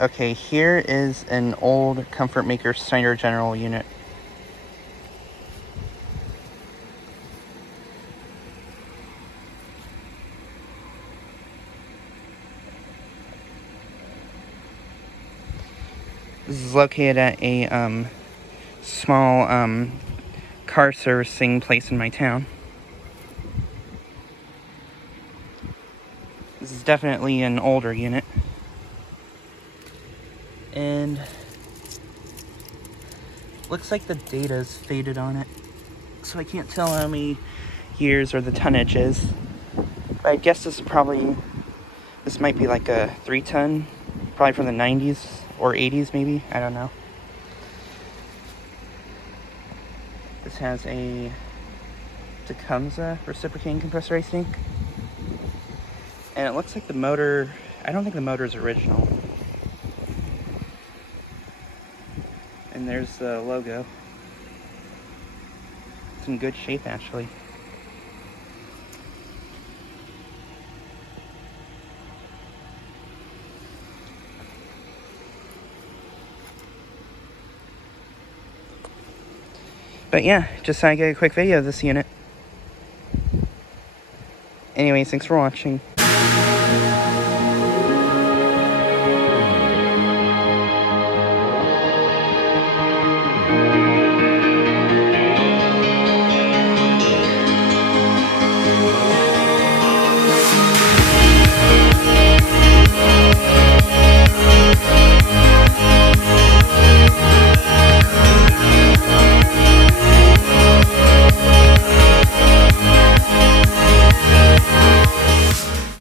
Okay, here is an old Comfortmaker Snyder General unit. This is located at a small car servicing place in my town. This is definitely an older unit. And looks like the data's faded on it, so I can't tell how many years or the tonnage is. But I guess this might be like a 3-ton, probably from the 90s or 80s maybe, I don't know. This has a Tecumseh reciprocating compressor, I think. And it looks like the motor, I don't think the motor is original. And there's the logo. It's in good shape, actually. But yeah, just thought I'd get a quick video of this unit. Anyways, thanks for watching.